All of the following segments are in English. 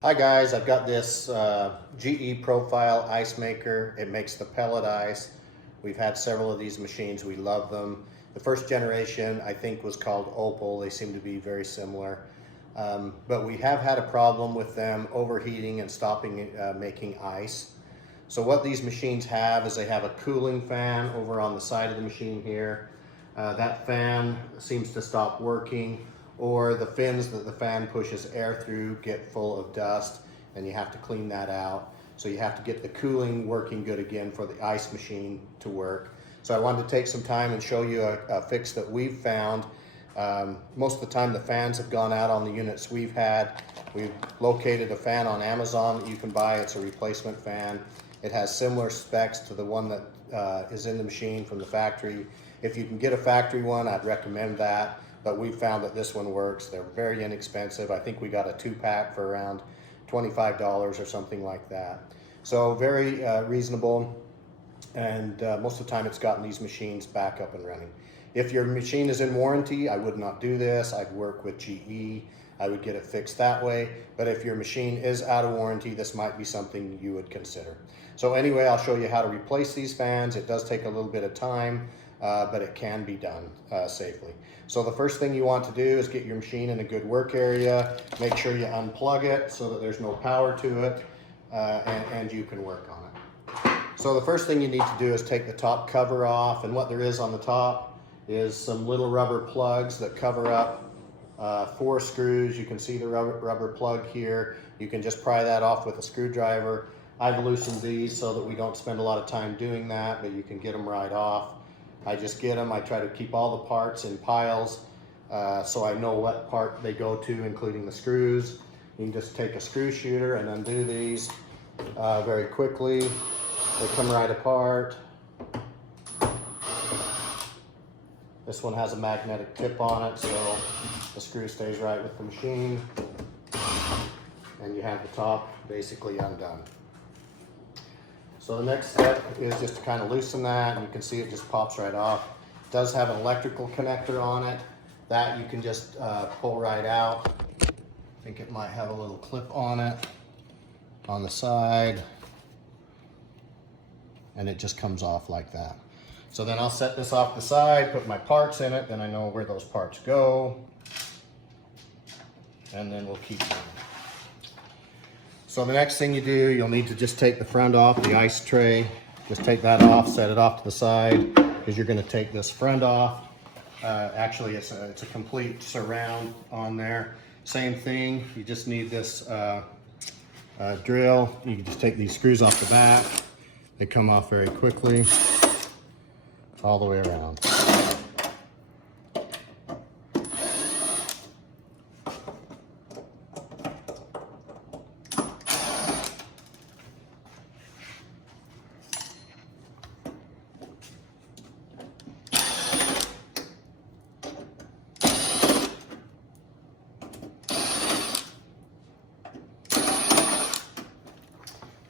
Hi guys, I've got this GE Profile ice maker. It makes the pellet ice. We've had several of these machines. We love them. The first generation I think was called Opal. They seem to be very similar. But we have had a problem with them overheating and stopping making ice. So what these machines have is they have a cooling fan over on the side of the machine here. That fan seems to stop working, or the fins that the fan pushes air through get full of dust and you have to clean that out. So you have to get the cooling working good again for the ice machine to work. So I wanted to take some time and show you a fix that we've found. Most of the time the fans have gone out on the units we've had. We've located a fan on Amazon that you can buy. It's a replacement fan. It has similar specs to the one that is in the machine from the factory. If you can get a factory one, I'd recommend that. But we found that this one works. They're very inexpensive. I think we got a 2-pack for around $25 or something like that. So very reasonable, and most of the time it's gotten these machines back up and running. If your machine is in warranty, I would not do this. I'd work with GE. I would get it fixed that way. But if your machine is out of warranty, this might be something you would consider. So anyway, I'll show you how to replace these fans. It does take a little bit of time, but it can be done safely. So the first thing you want to do is get your machine in a good work area. Make sure you unplug it so that there's no power to it, and you can work on it. So the first thing you need to do is take the top cover off, and what there is on the top is some little rubber plugs that cover up 4 screws. You can see the rubber plug here. You can just pry that off with a screwdriver. I've loosened these so that we don't spend a lot of time doing that, but you can get them right off. I just get them. I try to keep all the parts in piles so I know what part they go to, including the screws. You can just take a screw shooter and undo these very quickly. They come right apart. This one has a magnetic tip on it, so the screw stays right with the machine. And you have the top basically undone. So the next step is just to kind of loosen that, and you can see it just pops right off. It does have an electrical connector on it. That you can just pull right out. I think it might have a little clip on it on the side, and it just comes off like that. So then I'll set this off the side, put my parts in it, then I know where those parts go, and then we'll keep moving. So the next thing you do, you'll need to just take the front off, the ice tray. Just take that off, set it off to the side, because you're going to take this front off. Actually, it's a complete surround on there. Same thing, you just need this drill. You can just take these screws off the back. They come off very quickly, all the way around.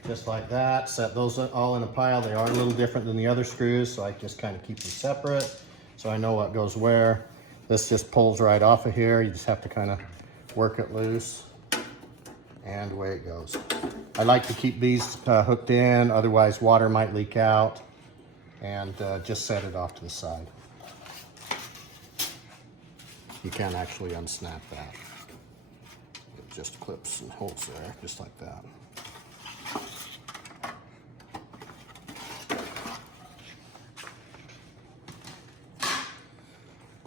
Just like that, set those all in a pile. They are a little different than the other screws, so I just kind of keep them separate so I know what goes where. This just pulls right off of here. You just have to kind of work it loose, and away it goes. I like to keep these hooked in, otherwise water might leak out, and just set it off to the side. You can actually unsnap that. It just clips and holds there, just like that.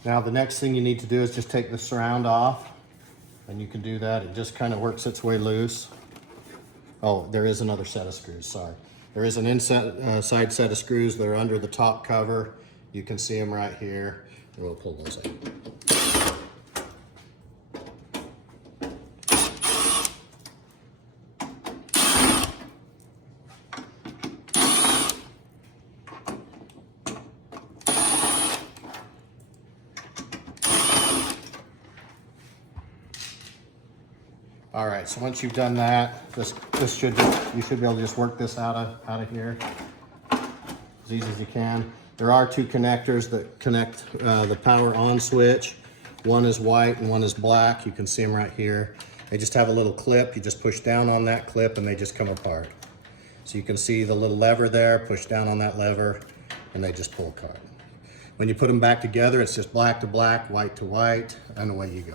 Now the next thing you need to do is just take the surround off, and you can do that. It just kind of works its way loose. Oh, there is another set of screws, sorry. There is an inside set of screws that are under the top cover. You can see them right here, and we'll pull those out. All right, so once you've done that, you should be able to just work this out of here as easy as you can. There are 2 connectors that connect the power on switch. One is white and one is black. You can see them right here. They just have a little clip. You just push down on that clip and they just come apart. So you can see the little lever there, push down on that lever, and they just pull apart. When you put them back together, it's just black to black, white to white, and away you go.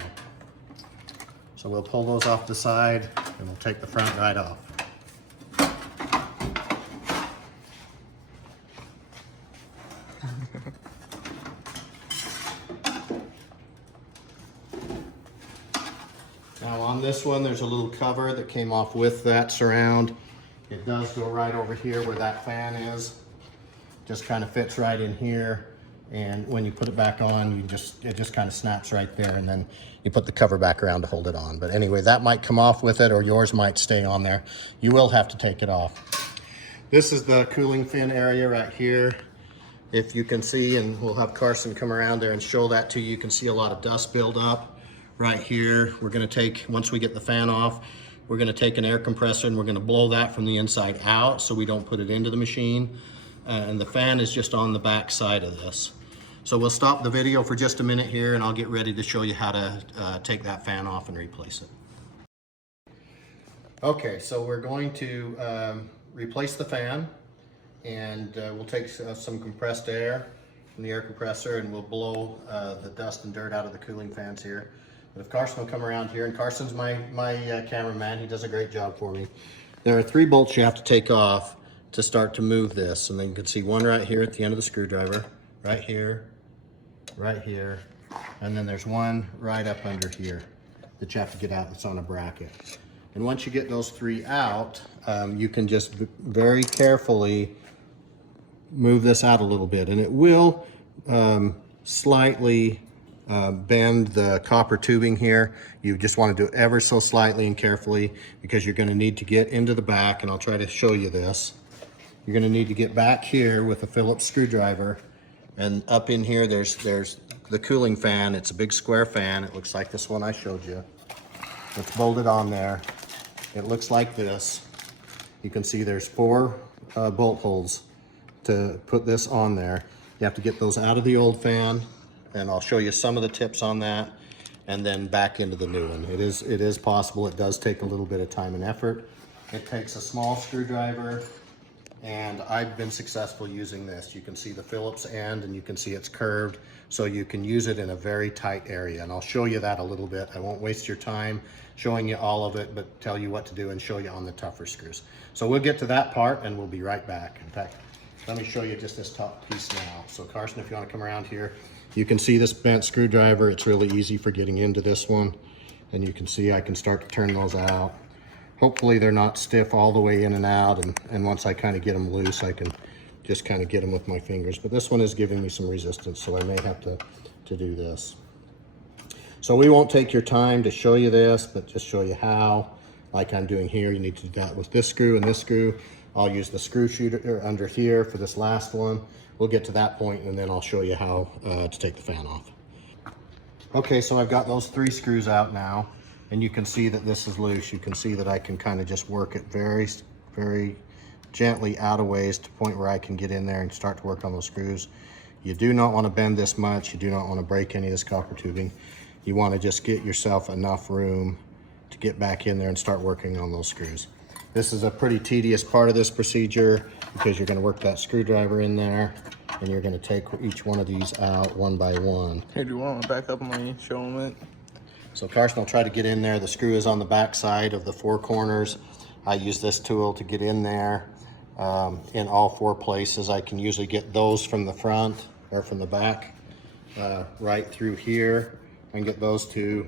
So we'll pull those off the side and we'll take the front right off. Now on this one, there's a little cover that came off with that surround. It does go right over here where that fan is. Just kind of fits right in here. And when you put it back on, it just kind of snaps right there, and then you put the cover back around to hold it on. But anyway, that might come off with it, or yours might stay on there. You will have to take it off. This is the cooling fin area right here. If you can see, and we'll have Carson come around there and show that to you, you can see a lot of dust build up right here. We're gonna take, once we get the fan off, we're gonna take an air compressor and we're gonna blow that from the inside out so we don't put it into the machine. And the fan is just on the back side of this. So we'll stop the video for just a minute here and I'll get ready to show you how to take that fan off and replace it. Okay, so we're going to replace the fan, and we'll take some compressed air from the air compressor and we'll blow the dust and dirt out of the cooling fans here. But if Carson will come around here, and Carson's my cameraman, he does a great job for me. There are 3 bolts you have to take off to start to move this, and then you can see one right here at the end of the screwdriver, right here, and then there's one right up under here that you have to get out that's on a bracket. And once you get those 3 out, you can just very carefully move this out a little bit, and it will slightly bend the copper tubing here. You just want to do it ever so slightly and carefully, because you're going to need to get into the back, and I'll try to show you this. You're going to need to get back here with a Phillips screwdriver, and up in here there's the cooling fan. It's a big square fan. It looks like this one I showed you. It's bolted on there. It looks like this. You can see there's 4 bolt holes to put this on there. You have to get those out of the old fan, and I'll show you some of the tips on that, and then back into the new one. It is possible. It does take a little bit of time and effort. It takes a small screwdriver, and I've been successful using this. You can see the Phillips end, and you can see it's curved, so you can use it in a very tight area, and I'll show you that a little bit. I won't waste your time showing you all of it, but tell you what to do and show you on the tougher screws. So we'll get to that part and we'll be right back. In fact, let me show you just this top piece now. So Carson, if you want to come around here, you can see this bent screwdriver. It's really easy for getting into this one, and you can see I can start to turn those out. Hopefully they're not stiff all the way in and out, and once I kind of get them loose, I can just kind of get them with my fingers. But this one is giving me some resistance, so I may have to do this. So we won't take your time to show you this, but just show you how, like I'm doing here. You need to do that with this screw and this screw. I'll use the screw shooter under here for this last one. We'll get to that point, and then I'll show you how to take the fan off. Okay, so I've got those 3 screws out now, and you can see that this is loose. You can see that I can kind of just work it very, very gently out of ways to the point where I can get in there and start to work on those screws. You do not want to bend this much. You do not want to break any of this copper tubing. You want to just get yourself enough room to get back in there and start working on those screws. This is a pretty tedious part of this procedure, because you're going to work that screwdriver in there, and you're going to take each one of these out one by one. Hey, do you want to back up on me, show them it? So Carson will try to get in there. The screw is on the back side of the 4 corners. I use this tool to get in there in all 4 places. I can usually get those from the front or from the back right through here. I can get those 2,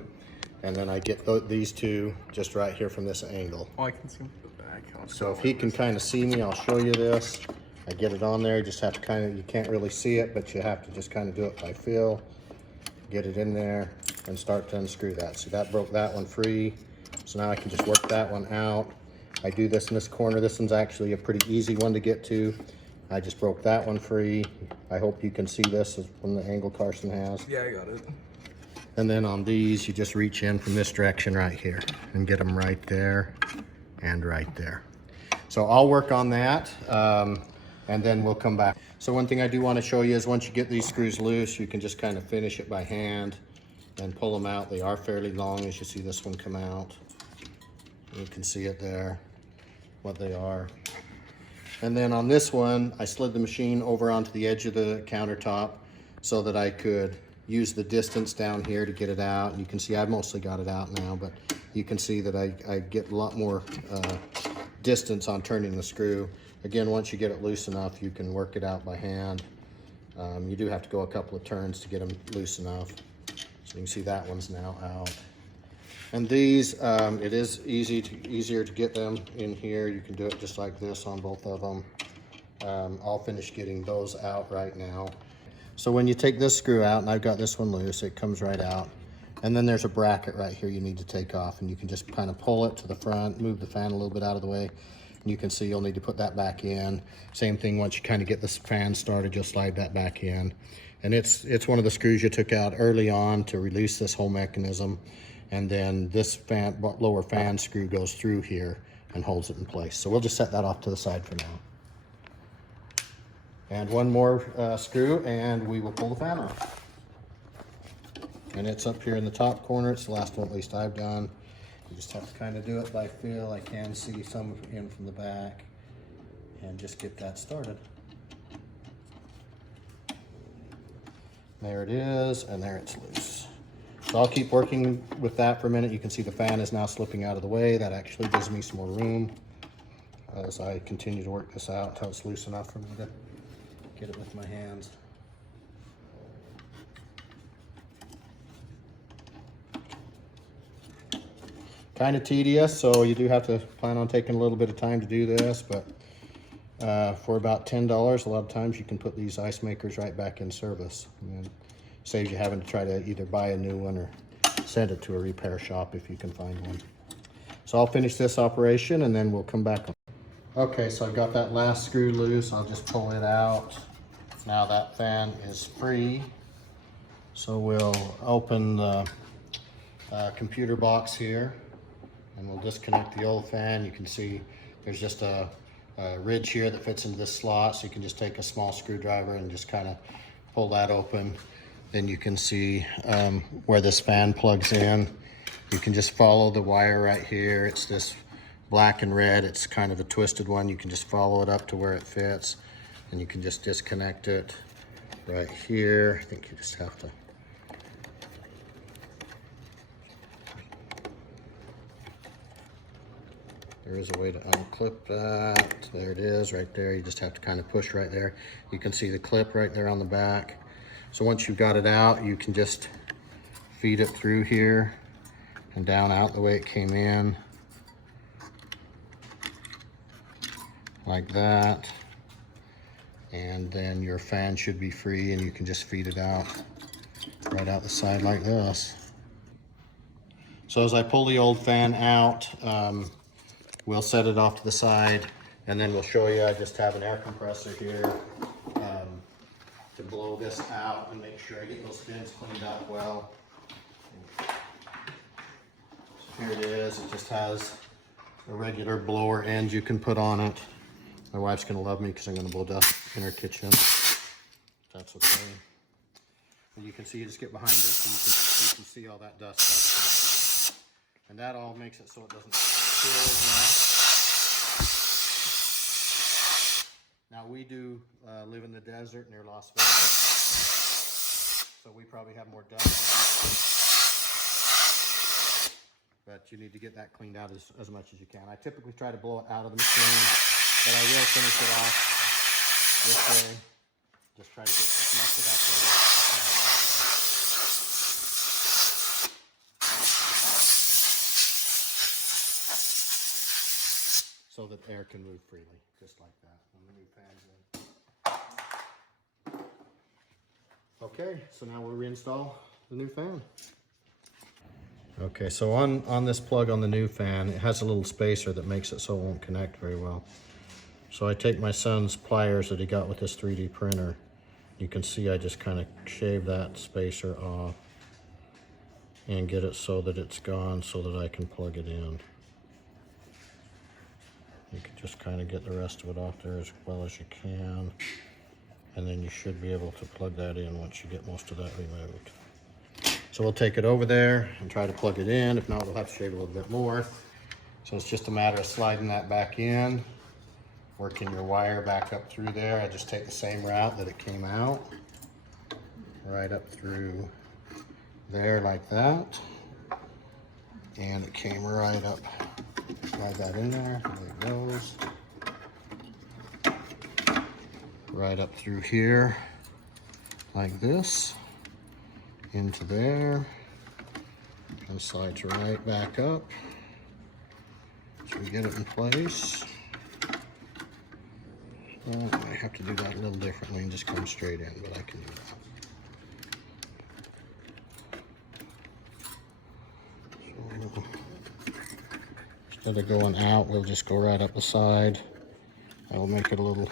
and then I get these 2 just right here from this angle. Oh, I can see the back. So if he can kind of see me, I'll show you this. I get it on there. You just have to kind of, you can't really see it, but you have to just kind of do it by feel. Get it in there and start to unscrew that. See, that broke that one free. So now I can just work that one out. I do this in this corner. This one's actually a pretty easy one to get to. I just broke that one free. I hope you can see this from the angle Carson has. Yeah, I got it. And then on these, you just reach in from this direction right here and get them right there and right there. So I'll work on that, and then we'll come back. So one thing I do want to show you is once you get these screws loose, you can just kind of finish it by hand and pull them out. They are fairly long, as you see this one come out. You can see it there, what they are. And then on this one, I slid the machine over onto the edge of the countertop so that I could use the distance down here to get it out. And you can see I've mostly got it out now, but you can see that I get a lot more distance on turning the screw. Again, once you get it loose enough, you can work it out by hand. You do have to go a couple of turns to get them loose enough. So you can see that one's now out. And these, it is easier to get them in here. You can do it just like this on both of them. I'll finish getting those out right now. So when you take this screw out, and I've got this one loose, it comes right out. And then there's a bracket right here you need to take off, and you can just kind of pull it to the front, move the fan a little bit out of the way. And you can see you'll need to put that back in. Same thing, once you kind of get this fan started, you'll slide that back in. And it's one of the screws you took out early on to release this whole mechanism. And then this lower fan screw goes through here and holds it in place. So we'll just set that off to the side for now. And one more screw and we will pull the fan off. And it's up here in the top corner. It's the last one, at least I've done. You just have to kind of do it by feel. I can see some in from the back and just get that started. There it is, and there it's loose. So I'll keep working with that for a minute. You can see the fan is now slipping out of the way. That actually gives me some more room as I continue to work this out until it's loose enough for me to get it with my hands. Kind of tedious, so you do have to plan on taking a little bit of time to do this, but for about $10, a lot of times you can put these ice makers right back in service. And saves you having to try to either buy a new one or send it to a repair shop if you can find one. So I'll finish this operation and then we'll come back. Okay, so I've got that last screw loose. I'll just pull it out. Now that fan is free. So we'll open the computer box here and we'll disconnect the old fan. You can see there's just a ridge here that fits into this slot, so you can just take a small screwdriver and just kind of pull that open. Then you can see where this fan plugs in. You can just follow the wire right here. It's this black and red. It's kind of a twisted one. You can just follow it up to where it fits, and you can just disconnect it right here. I think you just have to. There is a way to unclip that. There it is right there. You just have to kind of push right there. You can see the clip right there on the back. So once you've got it out, you can just feed it through here and down out the way it came in. Like that. And then your fan should be free and you can just feed it out right out the side like this. So as I pull the old fan out, we'll set it off to the side and then we'll show you. I just have an air compressor here to blow this out and make sure I get those fins cleaned out well. So here it is. It just has a regular blower end you can put on it. My wife's gonna love me because I'm gonna blow dust in her kitchen. That's okay. And you can see, you just get behind this and you can see all that dust that's coming out. And that all makes it so it doesn't spill as much. Now we do live in the desert near Las Vegas, so we probably have more dust. But you need to get that cleaned out as much as you can. I typically try to blow it out of the machine, but I will finish it off this way. Just try to get as much of that so that air can move freely, just like that when the new fan's in. Okay, so now we'll reinstall the new fan. Okay, so on this plug on the new fan, it has a little spacer that makes it so it won't connect very well. So I take my son's pliers that he got with this 3D printer. You can see I just kind of shave that spacer off and get it so that it's gone so that I can plug it in. You can just kind of get the rest of it off there as well as you can. And then you should be able to plug that in once you get most of that removed. So we'll take it over there and try to plug it in. If not, we'll have to shave a little bit more. So it's just a matter of sliding that back in, working your wire back up through there. I just take the same route that it came out, right up through there like that. And it came right up, slide that in there, there it goes. Right up through here, like this, into there, and slides right back up. So we get it in place. Well, I have to do that a little differently and just come straight in, but I can do that. So, instead of going out, we'll just go right up the side. That'll make it a little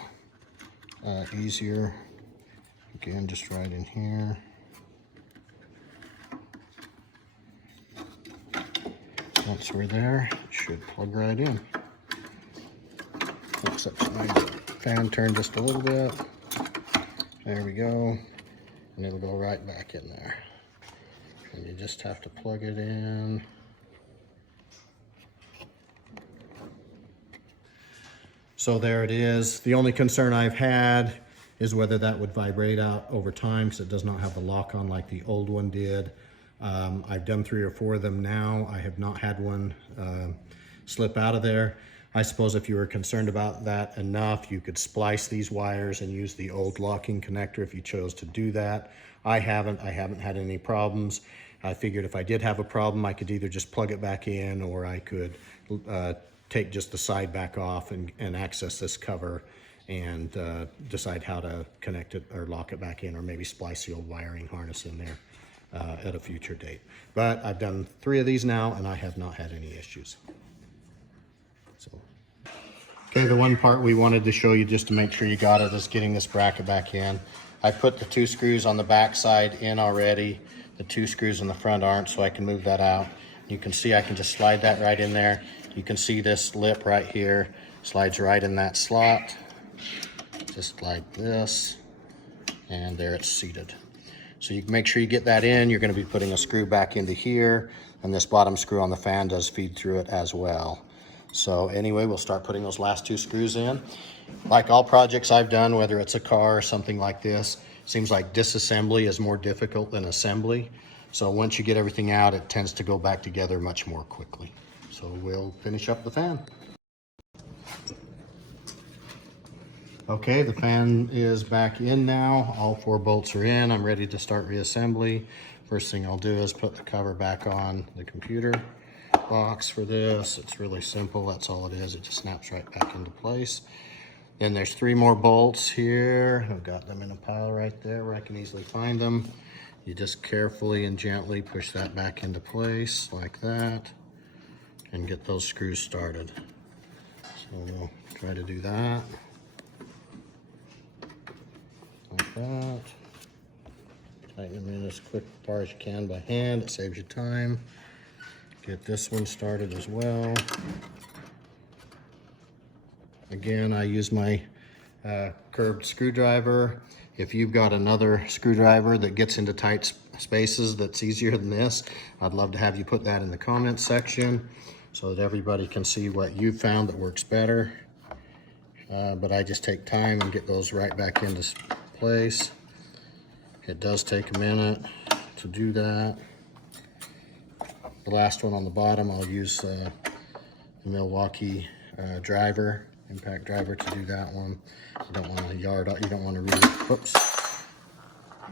easier. Again, just right in here. Once we're there, it should plug right in. Except my fan turned just a little bit. There we go. And it'll go right back in there. And you just have to plug it in. So there it is. The only concern I've had is whether that would vibrate out over time, because it does not have the lock on like the old one did. I've done 3 or 4 of them now. I have not had one slip out of there. I suppose if you were concerned about that enough, you could splice these wires and use the old locking connector if you chose to do that. I haven't had any problems. I figured if I did have a problem, I could either just plug it back in, or I could take just the side back off and access this cover and decide how to connect it or lock it back in, or maybe splice the old wiring harness in there at a future date. But I've done 3 of these now and I have not had any issues. So, okay, the one part we wanted to show you just to make sure you got it is getting this bracket back in. I put the 2 screws on the back side in already. The 2 screws in the front aren't, so I can move that out. You can see I can just slide that right in there. You can see this lip right here slides right in that slot, just like this, and there it's seated. So you can make sure you get that in. You're going to be putting a screw back into here, and this bottom screw on the fan does feed through it as well. So anyway, we'll start putting those last 2 screws in. Like all projects I've done, whether it's a car or something like this, seems like disassembly is more difficult than assembly. So once you get everything out, it tends to go back together much more quickly. So we'll finish up the fan. Okay, the fan is back in now. All 4 bolts are in. I'm ready to start reassembly. First thing I'll do is put the cover back on the computer box for this. It's really simple. That's all it is. It just snaps right back into place. Then there's 3 more bolts here. I've got them in a pile right there where I can easily find them. You just carefully and gently push that back into place like that and get those screws started. So we'll try to do that. Like that. Tighten them in as quick far as you can by hand. It saves you time. Get this one started as well. Again, I use my curved screwdriver. If you've got another screwdriver that gets into tight spaces that's easier than this, I'd love to have you put that in the comments section so that everybody can see what you've found that works better. But I just take time and get those right back into place. It does take a minute to do that. The last one on the bottom, I'll use the Milwaukee driver, impact driver, to do that one. You don't want to you don't want to really, whoops.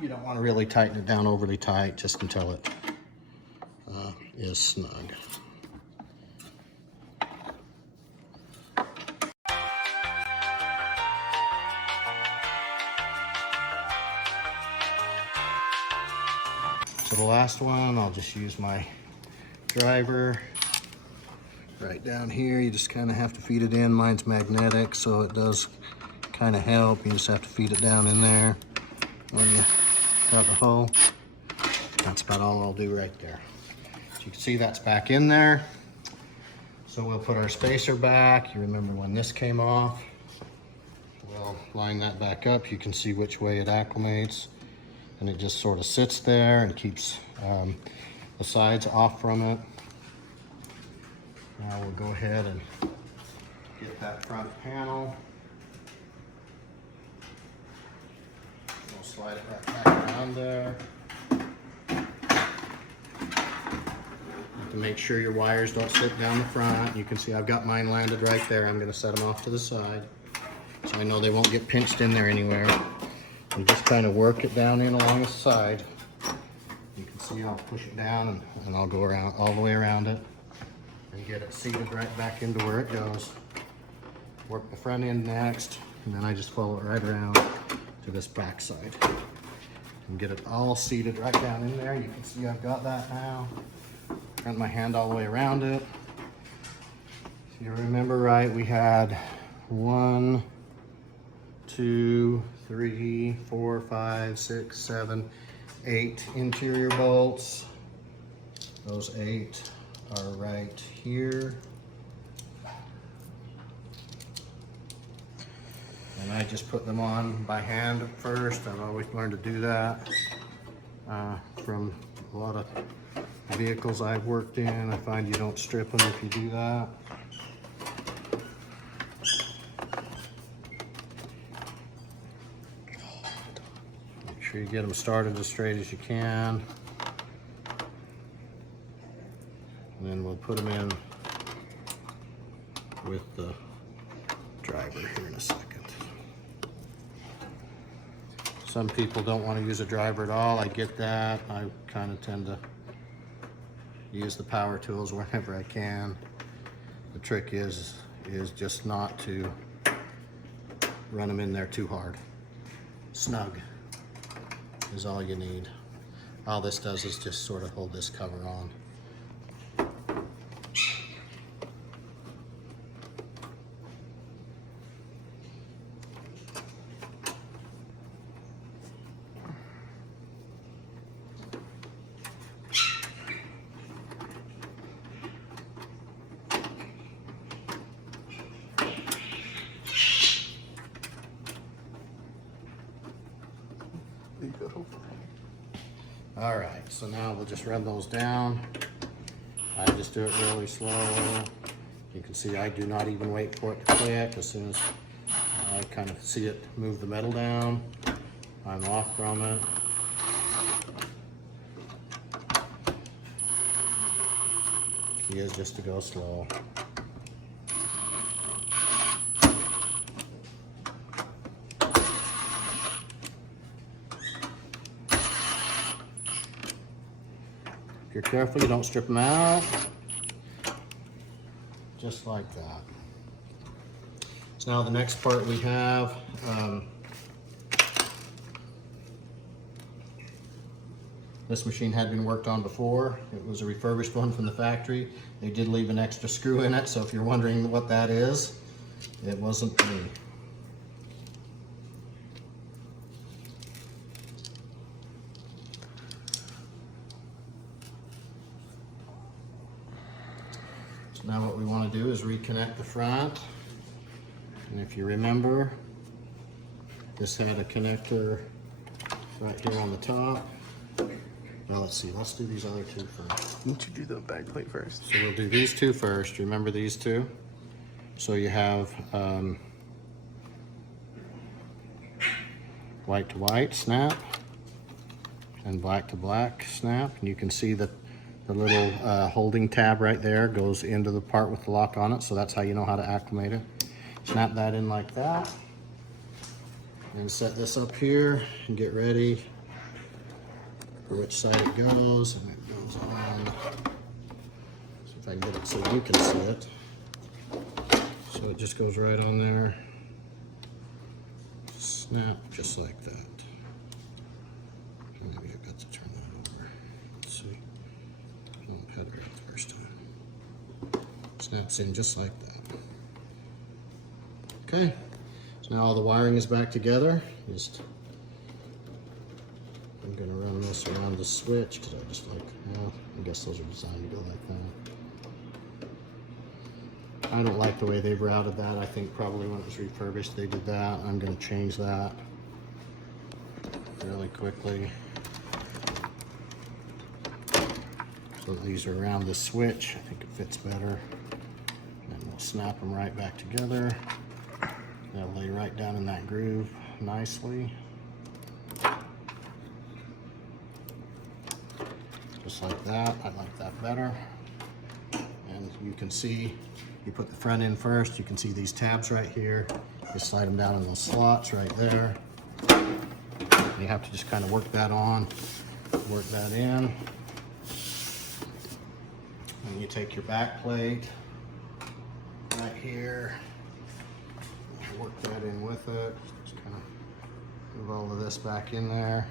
You don't want to really tighten it down overly tight, just until it is snug. So the last one, I'll just use my driver right down here. You just kind of have to feed it in. Mine's magnetic, so it does kind of help. You just have to feed it down in there when you got the hole. That's about all I'll do right there. So you can see that's back in there. So we'll put our spacer back. You remember when this came off. We'll line that back up. You can see which way it acclimates. And it just sort of sits there and keeps the sides off from it. Now we'll go ahead and get that front panel. We'll slide it right back around there. To make sure your wires don't slip down the front. You can see I've got mine landed right there. I'm going to set them off to the side so I know they won't get pinched in there anywhere. And just kind of work it down in along the side. You can see I'll push it down and I'll go around all the way around it and get it seated right back into where it goes. Work the front end next, and then I just follow it right around to this back side and get it all seated right down in there. You can see I've got that now. Run my hand all the way around it. If you remember right, we had 1, 2, 3, 4, 5, 6, 7, 8 interior bolts. Those 8 are right here. And I just put them on by hand at first. I've always learned to do that from a lot of vehicles I've worked in. I find you don't strip them if you do that. Make sure you get them started as straight as you can. And then we'll put them in with the driver here in a second. Some people don't want to use a driver at all. I get that. I kind of tend to use the power tools whenever I can. The trick is just not to run them in there too hard. Snug is all you need. All this does is just sort of hold this cover on. All right, so now we'll just run those down. I just do it really slow. You can see I do not even wait for it to click. As soon as I kind of see it move the metal down, I'm off from it. Key is just to go slow. If you're careful, you don't strip them out. Just like that. So now the next part we have, this machine had been worked on before. It was a refurbished one from the factory. They did leave an extra screw in it, so if you're wondering what that is, it wasn't me. Now what we want to do is reconnect the front, and if you remember, this had a connector right here on the top. Now let's see, let's do these other two first. Won't you do the back plate first? So we'll do these two first. Remember these two? So you have white to white snap and black to black snap, and you can see that the little holding tab right there goes into the part with the lock on it, so that's how you know how to acclimate it. Snap that in like that, and set this up here and get ready for which side it goes, and it goes on. So if I can get it so you can see it. So it just goes right on there. Snap just like that. Maybe I've got to turn that over. Let's see. Had it right the first time. Snaps in just like that. Okay, so now all the wiring is back together. I'm gonna run this around the switch because I just like, well, I guess those are designed to go like that. I don't like the way they've routed that. I think probably when it was refurbished they did that. I'm gonna change that really quickly. So these are around the switch. I think it fits better. we'll snap them right back together. They'll lay right down in that groove nicely. Just like that. I like that better. And you can see, you put the front in first, you can see these tabs right here. You slide them down in those slots right there. You have to just kind of work that on, work that in. And you take your back plate right here, work that in with it. Just kind of move all of this back in there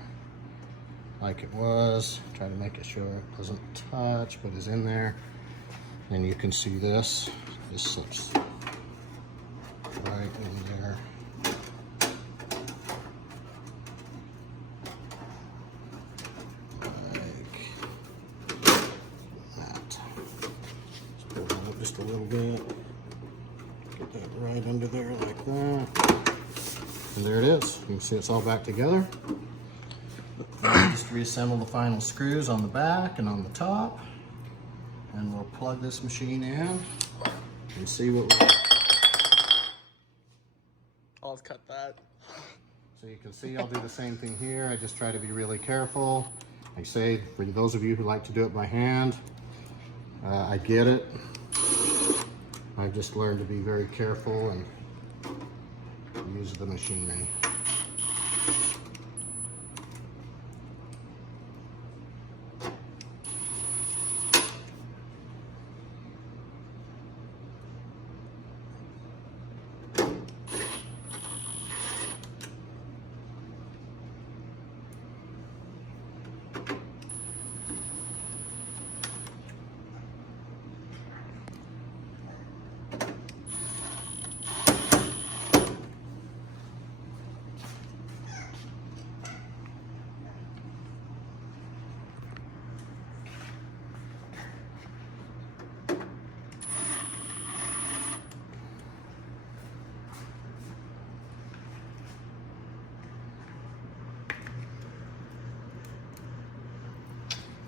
like it was. Try to make it sure it doesn't touch, but is in there. And you can see this slips right in there. Just a little bit. Get that right under there like that. And there it is. You can see it's all back together. Just reassemble the final screws on the back and on the top. And we'll plug this machine in and see what we... I'll cut that. So you can see I'll do the same thing here. I just try to be really careful. Like I say, for those of you who like to do it by hand, I get it. I've just learned to be very careful and use the machinery.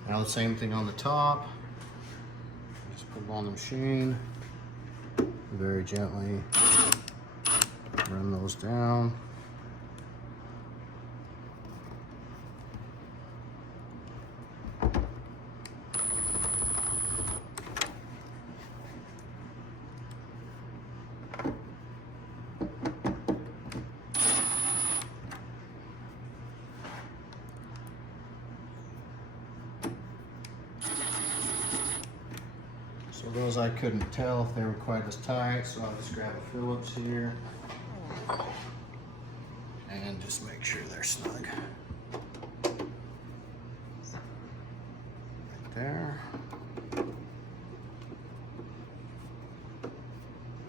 Now the same thing on the top. Just put it on the machine. Very gently run those down. So those I couldn't tell if they were quite as tight, so I'll just grab a Phillips here and just make sure they're snug. Right there.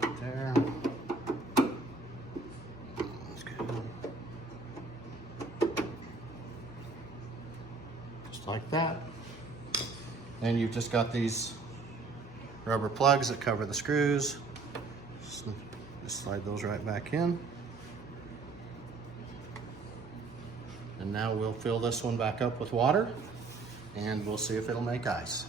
Right there. That's good. Just like that. And you've just got these rubber plugs that cover the screws. Just slide those right back in. And now we'll fill this one back up with water and we'll see if it'll make ice.